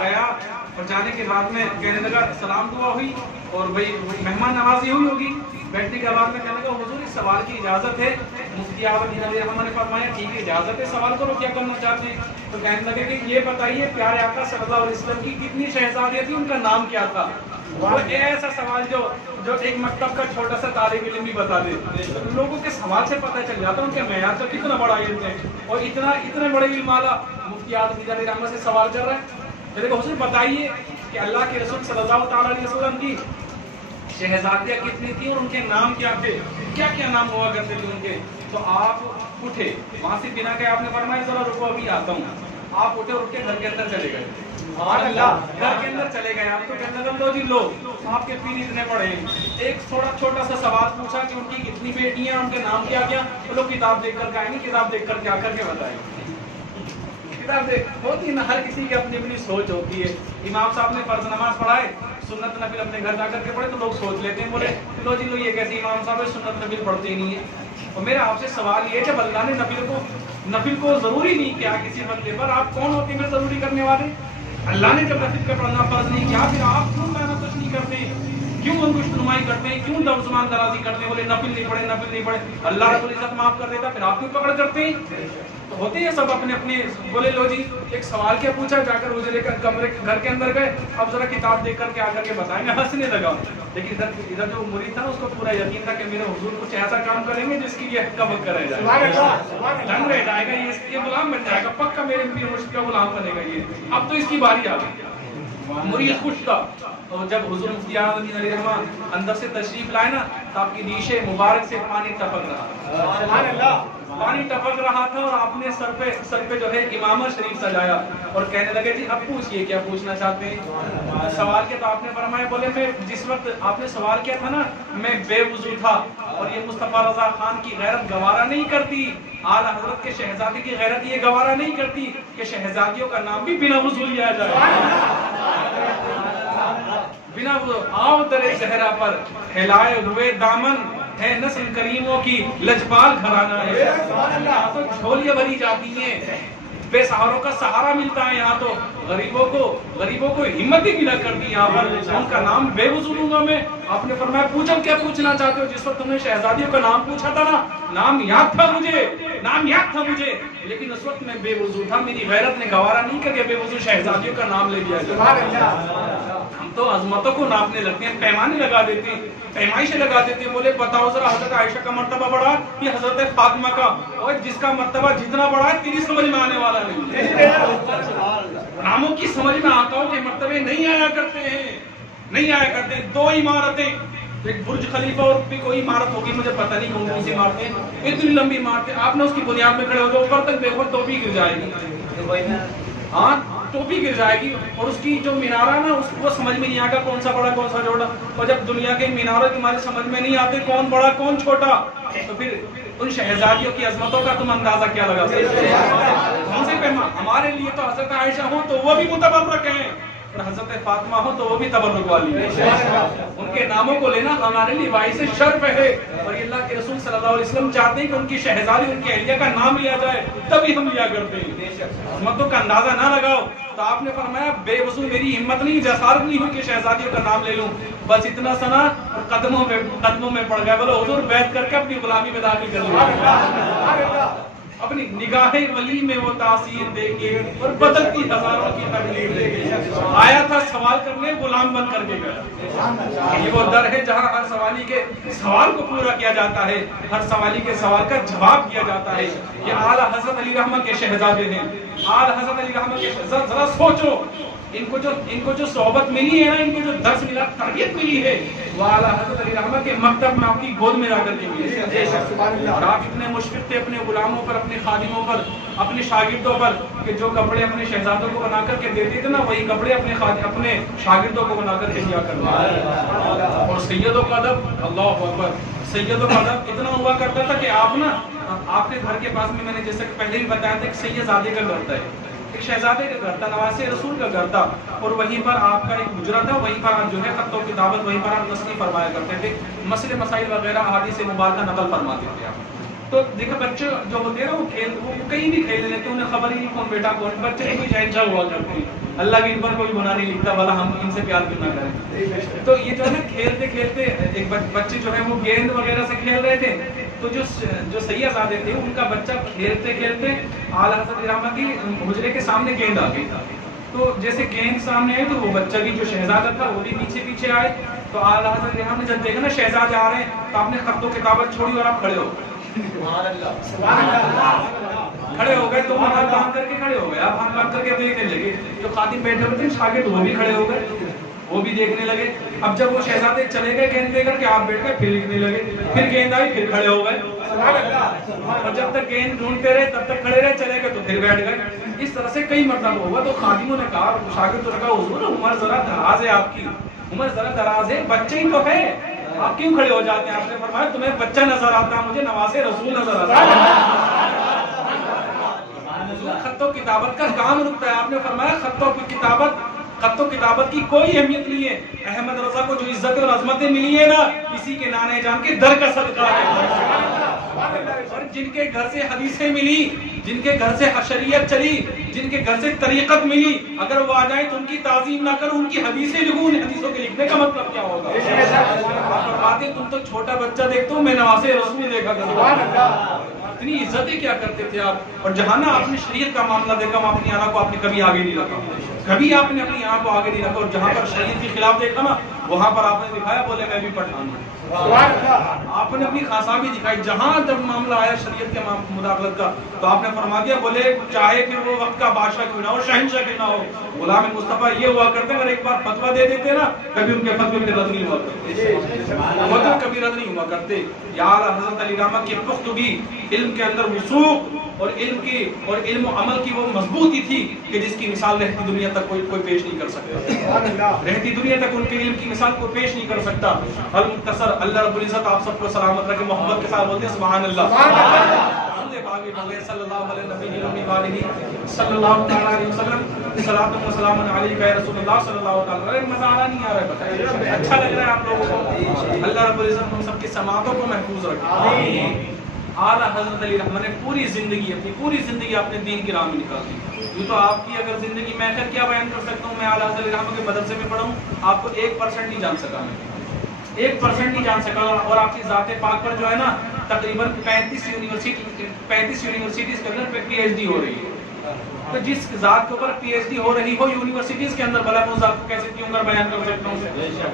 گیا اور جانے کے بعد میں کہنے لگا سلام دعا ہوئی اور بھائی مہمان نوازی ہوئی ہوگی. بیٹھنے کے بعد میں کہنے لگا حضور اس سوال کی اجازت ہے؟ مفتی اعظم دین علیہ رحمہ نے فرمایا ٹھیک ہے اجازت ہے, سوال کرو کیا کرنا چاہتے ہیں. تو کہنے لگے کہ یہ بتائیے پیارے آقا صلی اللہ علیہ وسلم کی کتنی شہزادیاں تھیں, ان کا نام کیا تھا؟ وہ ایسا سوال جو ایک مکتب کا چھوٹا سا طالب علم بھی بتا دے. لوگوں کے سوال سے پتہ چل جاتا ان کے معیار کا کتنا بڑا علم ہے, اور اتنے بڑے علم والا مفتی اعظم دین علیہ رحمہ سے سوال کر رہا ہے. لیکن حضور بتائیے کہ اللہ کے رسول صلی اللہ تعالیٰ علیہ وسلم کی شہزادیاں کتنی تھیں اور ان کے نام کیا تھے, کیا کیا نام ہوا کرتے تھے ان کے. تو آپ اٹھے وہاں سے بنا کے آپ نے فرمایا ذرا رکو ابھی آتا ہوں. آپ اٹھے اور اٹھ کے گھر کے اندر چلے گئے. گھر کے اندر چلے گئے. آپ تو کہنے لگا لو جی لو آپ کے پیر اتنے بڑے ہیں. ایک چھوٹا سا سوال پوچھا کہ ان کی کتنی بیٹیاں, ان کے نام کیا کیا. وہ لوگ کتاب دیکھ کر کے آئیں گے, کتاب دیکھ کر کے آ کر کے بتائیں. کتاب دیکھ ہوتی ہے نا, ہر کسی کی اپنی اپنی سوچ ہوتی ہے. امام صاحب نے فرض نماز پڑھائے, سنت نفل اپنے گھر جا کر کے پڑھے تو لوگ سوچ لیتے ہیں, بولے لو جی لو یہ کیسے امام صاحب سنت نفل پڑھتے ہی نہیں ہے. اور میرا آپ سے سوال یہ ہے جب اللہ نے نفل کو ضروری نہیں کیا کسی بندے پر, آپ کون ہوتے ہیں ضروری کرنے والے؟ اللہ نے جب نفل کا پڑھنا فرض نہیں کیا پھر آپ کیوں محنت نہیں کرتے, کیوں انگشت نمائی کرتے ہیں, کیوں زبان درازی کرتے ہیں, بولے نفل نہیں پڑھے اللہ رب العزت معاف کر دیتا, پھر آپ کیوں پکڑ کرتے ہیں؟ تو ہوتے ہیں سب اپنے اپنے. بولے لو جی ایک سوال کیا پوچھا, جا کر روزے لے کر کمرے گھر کے اندر گئے, اب ذرا کتاب دیکھ کر کے آ کر کے بتائیں گے. ہنسنے لگا. لیکن ادھر جو مرید تھا اس کو پورا یقین تھا کہ میرے حضور کچھ ایسا کام کریں گے جس کی یہ حق کا وقت رہ جائے گا, دنگ رہ جائے گا, یہ غلام بن جائے گا پکا, میرے پیر مرشد کا غلام بنے گا یہ. اب تو اس کی باری آ گئی. مرید خوش تھا. اور جب حضور مفتی اعظم دین علیہ رحمہ اندر سے تشریف لائے نا تو آپ کی ریش مبارک سے پانی ٹپک رہا. پانی ٹپک رہا تھا اور آپ نے سر پہ جو ہے امامہ شریف سجایا اور کہنے لگے جی اب پوچھئے کیا پوچھنا چاہتے ہیں. سوال کیا؟ تو آپ نے فرمایا, بولے میں جس وقت آپ نے سوال کیا تھا نا میں بے وضو تھا اور یہ مصطفیٰ رضا خان کی غیرت گوارا نہیں کرتی, اعلیٰ حضرت کے شہزادی کی غیرت یہ گوارا نہیں کرتی کہ شہزادیوں کا نام بھی بنا وضو لیا جائے. بنا وضو آؤ در زہرا پر پھیلائے ہوئے دامن ہے نسل کریموں کی لجپال گھرانہ ہے. تو جھولیاں بھری جاتی ہیں, بے سہاروں کا سہارا ملتا ہے. یہاں تو غریبوں کو ہمت ہی ملا کر دی. یہاں پر ان کا نام بے وضو لوں گا میں. آپ نے فرمایا پوچھو کیا پوچھنا چاہتے ہو. جس وقت تم نے شہزادیوں کا نام پوچھا تھا نا نام یاد تھا مجھے لیکن اس وقت میں بے وضو تھا, میری غیرت نے گوارا نہیں کر کے بے وضو شہزادیوں کا نام لے لیا جائے. ہم تو عظمتوں کو ناپنے لگتے ہیں, پیمانے لگا دیتے ہیں, پیمائشیں لگا دیتے ہیں. بولے بتاؤ ذرا حضرت عائشہ کا مرتبہ بڑا یا حضرت فاطمہ کا؟ اور جس کا مرتبہ جتنا بڑا ہے تیری سمجھ میں آنے والا نہیں. ناموں کی سمجھ میں آقاؤں کے مرتبے نہیں آیا کرتے. دو عمارتیں, ایک برج خلیفہ اور بھی کوئی عمارت ہوگی مجھے پتہ نہیں کون سی عمارتیں, اتنی لمبی عمارتیں. آپ نے اس کی بنیاد میں کھڑے ہو جاؤ, اوپر تک دیکھو ٹوپی گر جائے گی. ہاں ٹوپی گر جائے گی. اور اس کی جو مینارہ نا اس کو سمجھ میں نہیں آگا کون سا بڑا کون سا چھوٹا. اور جب دنیا کے مینارے تمہارے سمجھ میں نہیں آتے کون بڑا کون چھوٹا, تو پھر ان شہزادیوں کی عظمتوں کا تم اندازہ کیا لگا سکتے ہو؟ کون سے پیما. ہمارے لیے تو حضرت عائشہ ہوں تو وہ بھی متبرک ہیں, اور حضرت فاطمہ ہو تو وہ بھی تبرک والی ہے. ان کے ناموں کو لینا ہمارے لیے باعث شرف ہے. اور یہ اللہ کے رسول صلی اللہ علیہ وسلم چاہتے ہیں کہ ان کی شہزادی ان کی اہلیہ کا نام لیا جائے, تبھی ہم لیا کرتے ہیں. عظمتوں کا اندازہ نہ لگاؤ. تو آپ نے فرمایا بے وضو میری ہمت نہیں, جسارت نہیں ہوئی کہ شہزادیوں کا نام لے لوں. بس اتنا سنا اور قدموں میں پڑ گیا. بولو حضور بیعت کر کے اپنی غلامی میں داخل کر لیا. اپنی نگاہ ولی میں وہ تاثیر دیکھیے اور بدلتی ہزاروں کی تقدیر دیکھیے. آیا تھا سوال کرنے, غلام بن کر کے گیا. یہ وہ در ہے جہاں ہر سوالی کے سوال کو پورا کیا جاتا ہے, ہر سوالی کے سوال کا جواب کیا جاتا ہے. یہ اعلیٰ حضرت علی رحمہ کے شہزادے ہیں. اعلیٰ حضرت علی رحمہ کے شہزادے, ذرا سوچو ان کو جو صحبت ملی ہے نا, ان کو جو درس ملا, تربیت ملی ہے, وہ اعلیٰ حضرت علی رحمہ کے مکتب میں آپ کی گود میں لا کر کے ملی ہے. اور آپ اتنے مشفق تھے اپنے غلاموں پر, اپنے خادموں پر, اپنے شاگردوں پر, کہ جو کپڑے اپنے شہزادوں کو بنا کر کے دیتے تھے نا وہی کپڑے اپنے شاگردوں کو بنا کر کے دیا کرتے. اور سیدوں کا ادب, اللہ اکبر, سیدوں کا ادب اتنا ہوا کرتا تھا کہ آپ کے گھر کے پاس میں نے جیسے پہلے بھی بتایا تھا کہ سید زادے کا گھر تھا, ایک شہزادے کا گھر تھا, نواز رسول کا گھر تھا, اور وہیں پر آپ کا ایک حجرہ تھا, وہیں پر آپ جو ہے خط و کتابت وہیں پر آپ نسلی فرمایا کرتے تھے, مسئلے مسائل وغیرہ احادیث مبارکہ نقل فرماتے تھے آپ. تو دیکھو بچے جو ہوتے ہیں نا وہ کہیں بھی کھیل لیتے ہیں, انہیں خبر ہی نہیں کون بیٹا کون, بچے کوئی جہنجہ ہوا کرتے ہیں. اللہ بھی ان پر کوئی گناہ نہیں لکھتا، بھلا ہم ان سے پیار کیوں نہ کریں. تو یہ جو ہے نا کھیلتے کھیلتے ایک بچے جو ہے وہ گیند وغیرہ سے کھیل رہے تھے، تو جو سیدزادے تھے ان کا بچہ کھیلتے کھیلتے اعلیٰ حضرت رحمت کی حجرے کے سامنے گیند آ گئی. تو جیسے گیند سامنے آئی تو وہ بچہ بھی جو شہزادہ تھا وہ بھی پیچھے پیچھے آئے. تو اعلیٰ حضرت رحمت نے جب دیکھا نا شہزادے آ رہے ہیں تو آپ نے خط و کتابت چھوڑی اور آپ کھڑے ہو کھڑے ہو گئے. تو وہ ہاتھ باندھ کر کے کھڑے ہو گئے، آپ ہاتھ باندھ کر کے دیکھنے لگے. جو خادم بیٹھے ہوئے تھے شاگرد وہ بھی کھڑے ہو گئے، وہ بھی دیکھنے لگے. اب جب وہ شہزادے چلے گئے گیند دے کر کے آپ بیٹھ گئے، پھر لکھنے لگے. پھر گیند آئی پھر کھڑے ہو گئے، اور جب تک گیند ڈھونڈتے رہے تب تک کھڑے رہے. چلے گئے تو پھر بیٹھ گئے. اس طرح سے کئی مرتبہ ہوا. تو خادموں نے کہا، شاگردوں نے کہا حضور عمر ذرا دراز ہے آپ کی، عمر ذرا دراز ہے، بچے ہی تو ہے، آپ کیوں کھڑے ہو جاتے ہیں؟ آپ نے فرمایا تمہیں بچہ نظر آتا ہے، مجھے نواسے رسول نظر آتا ہے. خط و کتابت کا کام رکتا ہے. آپ نے فرمایا خط و کتابت کی کوئی اہمیت نہیں ہے. احمد رضا کو جو عزت اور عظمتیں ملی ہے نا، اسی کے نانے جان کے در کا صدقہ ہے. اور جن کے گھر سے حدیثیں ملی، جن کے گھر سے شریعت چلی، جن کے گھر سے طریقت ملی، اگر وہ آ جائیں تو ان کی تعظیم نہ کرو، ان کی حدیثیں لکھو. ان حدیثوں کے لکھنے کا مطلب کیا ہوگا؟ آپ فرماتے تم تو چھوٹا بچہ دیکھتے ہو، میں نواسے رسول دیکھا کرتا. اتنی عزتیں کیا کرتے تھے آپ. اور جہاں نا آپ نے شریعت کا معاملہ دیکھا، وہاں اپنی آنکھ کو آپ نے کبھی آگے نہیں رکھا، کبھی آپ نے اپنی آنکھ کو آگے نہیں رکھا. اور جہاں پر شریعت کے خلاف دیکھا نا، وہاں پر آپ نے دکھایا، بولے میں بھی پٹھان ہوں. آپ نے اپنی خاصا بھی دکھائی. جہاں جب معاملہ آیا شریعت کے مداخلت کا تو آپ نے فرما دیا، بولے چاہے کہ وہ وقت کا بادشاہ کیوں نہ ہو، شہنشاہ کیوں نہ ہو، غلام مصطفیٰ یہ ہوا کرتے. اگر ایک بار فتویٰ دے دیتے نا، کبھی ان کے فتوے میں رد نہیں ہوا کرتے، کبھی رد نہیں ہوا کرتے. یا حضرت علی رحمت کی پختگی، علم کے اندر وثوق اور علم و عمل کی وہ مضبوطی تھی کہ جس کی مثال رہتی دنیا تک کوئی پیش نہیں کر سکتا. رہتی دنیا تک ان کے علم کی مثال کوئی پیش نہیں کر سکتا. المختصر اللہ رب العزت آپ سب کو سلامت رکھے. محبت کے ساتھ بولتے ہیں سبحان اللہ. صلی اللہ علیہ وسلم، صلاۃ و سلام علیک یا رسول اللہ صلی اللہ تعالی علیہ وسلم. مزہ آ رہا نہیں آ رہا ہے؟ بتائیے، اچھا لگ رہا ہے آپ لوگوں کو؟ اللہ رب العزت ہم سب کی سماعتوں کو محفوظ رکھے. اعلیٰ حضرت علی رحمت نے پوری زندگی اپنے دین کی راہ میں نکال دی. یہ تو آپ کی اگر زندگی میں خیر کیا بیان کر سکتا ہوں. میں اعلیٰ حضرت علی رحمت کے مدرسے میں پڑھا ہوں، آپ کو 1% نہیں جان سکا، میں 1% نہیں جان سکا. اور آپ کی ذات پاک پر جو ہے نا تقریباً 35 یونیورسٹیز کے اندر PhD ہو رہی ہے. تو جس ذات کے اوپر PhD ہو رہی ہو یونیورسٹیز کے اندر، بھلا میں اس ذات کو کیسے کیوں کر بیان کر سکتا ہوں؟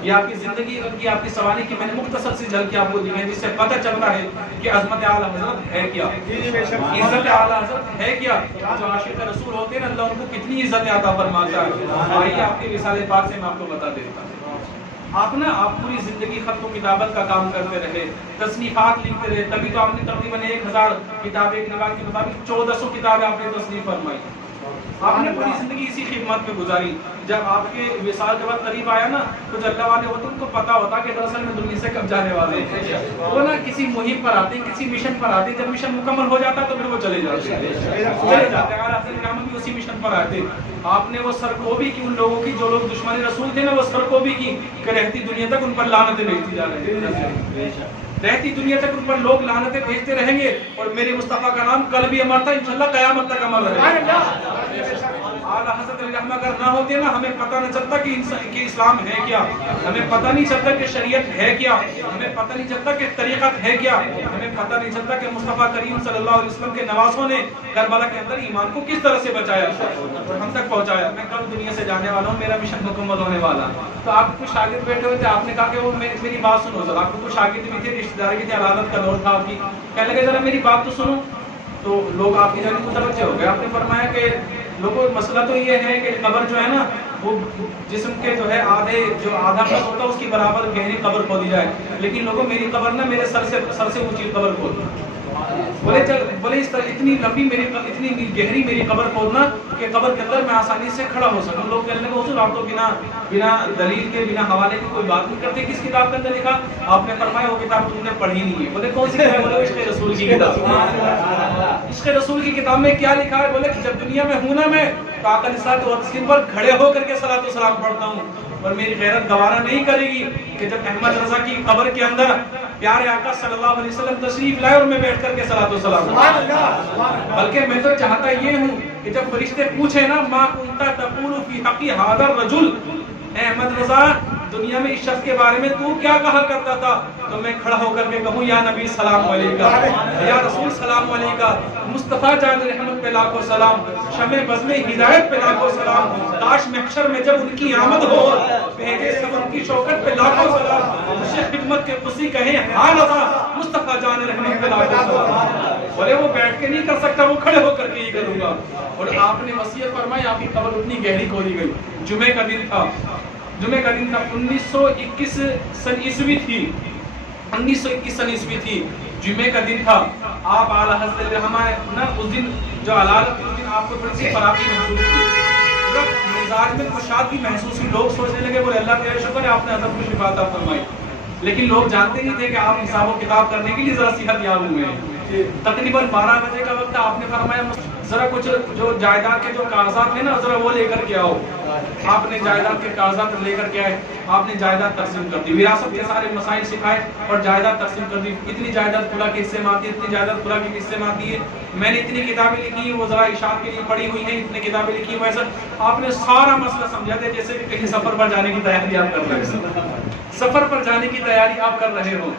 یہ آپ کی زندگی کی، آپ کی سواری کی میں نے مختصر سی جھلکی آپ کو دی ہے، جس سے پتہ چلتا ہے کہ عظمت اعلیٰ حضرت ہے کیا، عزت اعلیٰ حضرت ہے کیا. جو عاشق رسول ہوتے ہیں نا، اللہ ان کو کتنی عزت عطا فرماتا ہے. آئیے آپ کے رسالے پاک سے میں آپ کو بتا دیتا ہوں. آپ پوری زندگی خط و کتابت کا کام کرتے رہے، تصنیفات لکھتے رہے. تبھی تو آپ نے تقریباً 1000 کتابیں، ایک روایت کے مطابق 1400 کتابیں آپ نے تصنیف فرمائی. آپ نے پوری زندگی اسی خدمت میں گزاری. جب آپ کے وصال کے بعد قریب آیا نا، تو جلنے والے ہوتے ان کو پتا ہوتا کہ دراصل میں دنیا سے کب جانے والے ہیں. وہ نا کسی مہم پر آتے ہیں، کسی مشن پر آتے ہیں. جب مشن مکمل ہو جاتا تو پھر وہ چلے جاتے ہیں. آپ بھی اسی مشن پر آتے. آپ نے وہ سرکوبی کی ان لوگوں کی جو لوگ دشمن رسول تھے نا، وہ سرکوبی کی کہ رہتی دنیا تک ان پر لعنتیں بھیجتی جا رہی ہیں. رہتی دنیا تک ان پر لوگ لعنتیں بھیجتے رہیں گے. اور میرے مصطفیٰ کا نام کل بھی امر تھا، انشاءاللہ قیامت تک امر رہے گا. اعلیٰ حضرت علی رحمت اگر نہ ہوتے نا، ہمیں پتہ نہ چلتا کہ اسلام ہے کیا، ہمیں پتہ نہیں چلتا کہ شریعت ہے کیا، ہمیں پتہ نہیں چلتا کہ طریقت ہے کیا، ہمیں پتہ نہیں چلتا کہ مصطفیٰ کریم صلی اللہ علیہ وسلم کے نواسوں نے کربلا کے اندر ایمان کو کس طرح سے بچایا اور ہم تک پہنچایا. میں کل دنیا سے جانے والا ہوں، میرا مشن مکمل ہونے والا. تو آپ کچھ شاگرد بیٹھے ہوئے تھے، آپ نے کہا کہ وہ میری بات سنو ذرا. آپ کو کچھ شاگرد بھی تھے، رشتہ داری بھی تھے، عدالت کا دور تھا آپ کی. کہنے لگے ذرا میری بات تو سنو. تو لوگ آپ کی جانب متوجہ ہو گئے. آپ نے فرمایا کہ لوگوں مسئلہ تو یہ ہے کہ قبر جو ہے نا، وہ جسم کے جو ہے آدھا قد ہوتا ہے، اس کی برابر گہری قبر کھودی جائے. لیکن لوگوں میری قبر نہ، میرے سر سے اونچی قبر کھودنا. بولے اس طرح اتنی لمبی اتنی گہری میری قبر کھودنا کہ قبر کے اندر میں آسانی سے کھڑا ہو سکوں. لوگ کہنے لگے حضور آپ تو بنا دلیل کے، بنا حوالے کی کوئی بات نہیں کرتے. کس کتاب کے اندر لکھا؟ آپ نے فرمایا وہ کتاب تم نے پڑھی نہیں ہے. بولے کون سی کتاب؟ بولے عشق رسول کی کتاب. عشق رسول کی کتاب میں کیا لکھا ہے؟ بولے کہ جب دنیا میں ہوں نا میں، تو آقا علیہ الصلوۃ والتسلیم پر کھڑے ہو کر کے صلاۃ و سلام پڑھتا ہوں. اور میری غیرت گوارا نہیں کرے گی کہ جب احمد رضا کی قبر کے اندر پیارے آقا صلی اللہ علیہ وسلم تشریف لائے اور میں بیٹھ کر کے صلاۃ و سلام. بلکہ میں تو چاہتا یہ ہوں کہ جب فرشتے پوچھے نا ما کنتا تقول فی حقی ھذا الرجل، اے احمد رضا دنیا میں اس شخص کے بارے میں تو کیا کہا کرتا تھا، تو میں کھڑا ہو کر کے کہوں یا نبی سلام علیکہ، یا رسول سلام علیکہ، مصطفیٰ جان رحمت پہ لاکھوں سلام، شمع بزم ہدایت پہ لاکھوں سلام، کاش محشر میں جب ان کی آمد ہو بھیجے سب ان کی شوکت پہ لاکھوں سلام، مجھے خدمت کے خوشی کہیں ہاں رضا مصطفیٰ جان رحمت پہ لاکھوں سلام۔ بولے وہ بیٹھ کے نہیں کر سکتا، وہ کھڑے ہو کر کے ہی کروں گا۔ اور آپ نے وصیت فرمائی، آپ کی قبر اتنی گہری کھودی گئی، جمعے کا دن تھا، 1921 سن عیسوی تھی، 1921 سن عیسوی تھی، جمعے کا دن تھا۔ آپ اعلیٰ حضرت نا اس دن جو علالت اس دن آپ کو تھوڑی سی فراقی محسوس ہوئی، مزاج میں کشادگی محسوس ہوئی، لوگ سوچنے لگے بولے اللہ تیرا شکر ہے آپ نے حضرت کو شفا عطا فرمائی، لیکن لوگ جانتے نہیں تھے کہ آپ حساب و کتاب کرنے کے لیے ذرا صحت یاب ہوئے ہیں۔ تقریباً 12 بجے کا وقت آپ نے فرمایا ذرا کچھ جو جائیداد کے جو کاغذات ہیں نا ذرا وہ لے کر کے آؤ۔ آپ نے جائیداد کے کاغذات لے کر کے آئے، آپ نے جائیداد تقسیم کر دی، وراثت کے سارے مسائل سکھائے اور جائیداد تقسیم کر دی۔ اتنی جائیداد فلاں کے حصے میں آتی ہے، اتنی جائیداد فلاں کے حصے میں آتی ہے، میں نے اتنی کتابیں لکھی ہیں وہ ذرا اشاعت کے لیے پڑھی ہوئی ہیں، اتنی کتابیں لکھی ہیں ویسا آپ نے سارا مسئلہ سمجھا دیا، جیسے کہ کہیں سفر پر جانے کی تیاری آپ کر رہے ہیں، سفر پر جانے کی تیاری آپ کر رہے ہو۔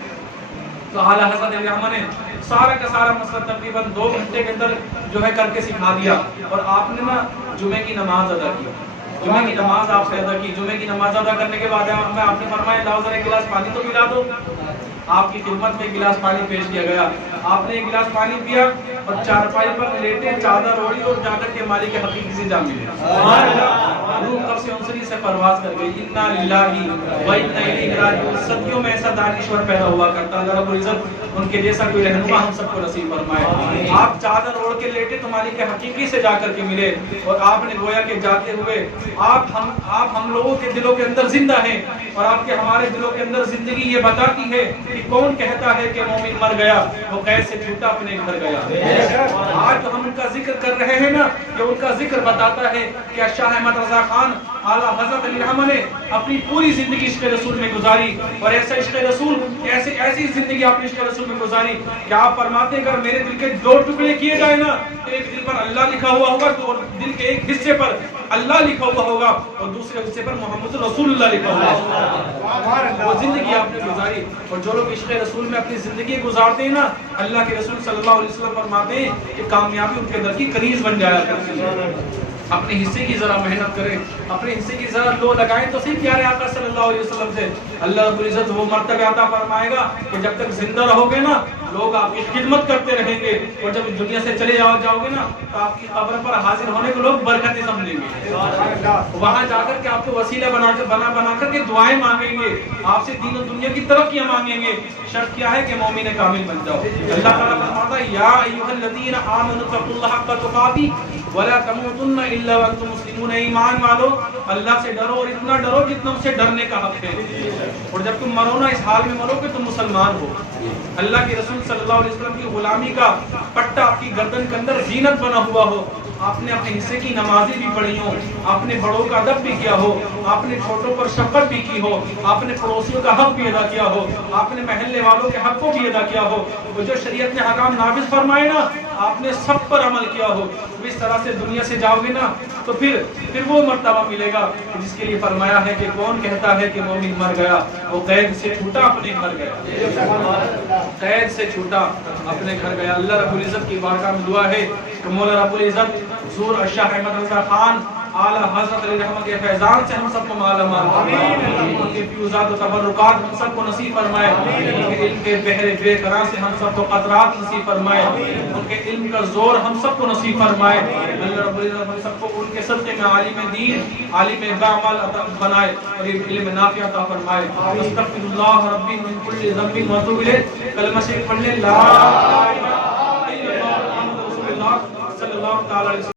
تو اعلیٰ حضرت علامہ نے سارا کا سارا مسئلہ تقریباً 2 گھنٹے کے اندر جو ہے کر کے سکھا دیا، اور آپ نے نا جمعے کی نماز ادا کی، جمعے کی نماز آپ سے ادا کی۔ جمعے کی نماز ادا کرنے کے بعد میں آپ نے فرمایا لاؤ ذرا ایک گلاس پانی تو پلا دو۔ آپ کی خدمت میں ایک گلاس پانی پیش کیا گیا، آپ نے ایک گلاس پانی پیا اور چارپائی پر لیٹے چادر اوڑھی اور جا کر کے مالک حقیقی سے جا ملے۔ روح قبض انصری سے پرواز کر گئی، انا للہ و انا الیہ راجعون۔ صدیوں میں ایسا دانشور پیدا ہوا کرتا، اللہ رب العزت ان کے جیسا کوئی رہنما ہم سب کو نصیب فرمائے۔ آپ چادر اوڑھ کے لیٹے تو مالک حقیقی سے جا کر کے ملے، اور آپ نے گویا کہ جاتے ہوئے آپ ہم لوگوں کے دلوں کے اندر زندہ ہیں، اور آپ کے ہمارے دلوں کے اندر زندگی یہ بتاتی ہے کہ کون کہتا ہے کہ مومن مر گیا وہ قید سے چھوٹا اپنے گھر گیا۔ آج ہم ان کا ذکر کر رہے ہیں نا، کہ ان کا ذکر بتاتا ہے کہ شاہ احمد رضا خان اعلیٰ حضرت علی رحمہ نے اپنی پوری زندگی عشق رسول میں گزاری، اور ایسا عشق رسول ایسی زندگی آپ نے عشق رسول میں گزاری کہ آپ فرماتے ہیں اگر میرے دل کے 2 ٹکڑے کیے جائے نا، ایک دل پر اللہ لکھا ہوا ہوگا تو دل کے ایک حصے پر اللہ لکھا ہوا ہوگا اور دوسرے حصے پر محمد رسول اللہ لکھا ہوا ہوگا۔ وہ زندگی آپ نے گزاری، اور جو لوگ عشق رسول میں اپنی زندگی گزارتے ہیں نا، اللہ کے رسول صلی اللہ علیہ وسلم فرماتے ہیں کہ کامیابی ان کے در کی کنیز بن جایا کرتی ہے۔ اپنے حصے کی ذرا محنت کریں، اپنے حصے کی ذرا لو لگائیں تو صرف پیارے آقا صلی اللہ علیہ وسلم سے اللہ رب العزت وہ مرتبہ عطا فرمائے گا کہ جب تک زندہ رہو گے نا لوگ آپ کی خدمت کرتے رہیں گے، اور جب دنیا سے چلے جاؤ گے نا تو آپ کی قبر پر حاضر ہونے کو لوگ برکتیں سمجھیں گے، وہاں جا کر کے آپ کو وسیلہ بنا کر کے دعائیں مانگیں گے، آپ سے دین و دنیا کی ترقیاں مانگیں گے۔ شرط کیا ہے کہ مومن کامل بن جاؤ۔ اللہ تعالیٰ فرماتا ہے یا ایھا الذین آمنوا اتقوا اللہ حق تقاته ولا تموتن الا وانتم مسلمون۔ ایمان والو اللہ سے ڈرو، اور اتنا ڈرو جتنا اس سے ڈرنے کا حق ہے، اور جب تم مرو نا اس حال میں مرو کہ تم مسلمان ہو۔ اللہ کے رسول صلی اللہ علیہ وسلم کی غلامی کا پٹا آپ کی گردن کے اندر زینت بنا ہوا ہو، آپ نے اپنے حصے کی نمازیں بھی پڑھی ہو، آپ نے بڑوں کا ادب بھی کیا ہو، آپ نے چھوٹوں پر شفقت بھی کی ہو، آپ نے پڑوسیوں کا حق بھی ادا کیا ہو، آپ نے محلے والوں کے حق کو بھی ادا کیا ہو، وہ جو شریعت نے حکام نافذ فرمائے نا آپ نے سب پر عمل کیا ہو، اس طرح سے دنیا سے جاؤ گے نا تو پھر وہ مرتبہ ملے گا جس کے لیے فرمایا ہے کہ کون کہتا ہے کہ مومن مر گیا وہ قید سے چھوٹا اپنے گھر گیا، قید سے چھوٹا اپنے گھر گیا۔ اللہ رب العزت کی بارگاہ میں دعا ہے کہ مولا رب العزت حضور شاہ احمد رضا خان اعلیٰ حضرت علی رحمہ کے فیضان سے ہم سب کو مالا مال فرمائے، ان کے فیوزات و تبرکات ہم سب کو نصیب فرمائے، ان کے علم کے بحر بے قرار سے ہم سب کو قطرات نصیب فرمائے، ان کے علم کا زور ہم سب کو نصیب فرمائے۔ اللہ رب العزت ہم سب کو ان کے صدقے میں عالم دین عالم باعمال عطا بنائے اور علم نافع عطا فرمائے۔ استغفر اللہ ربی من کل ذنب واتوب الیہ۔ کلمہ شریف پڑھ لیں لا الہ الا اللہ محمد رسول اللہ صلی اللہ تعالی علیہ وسلم۔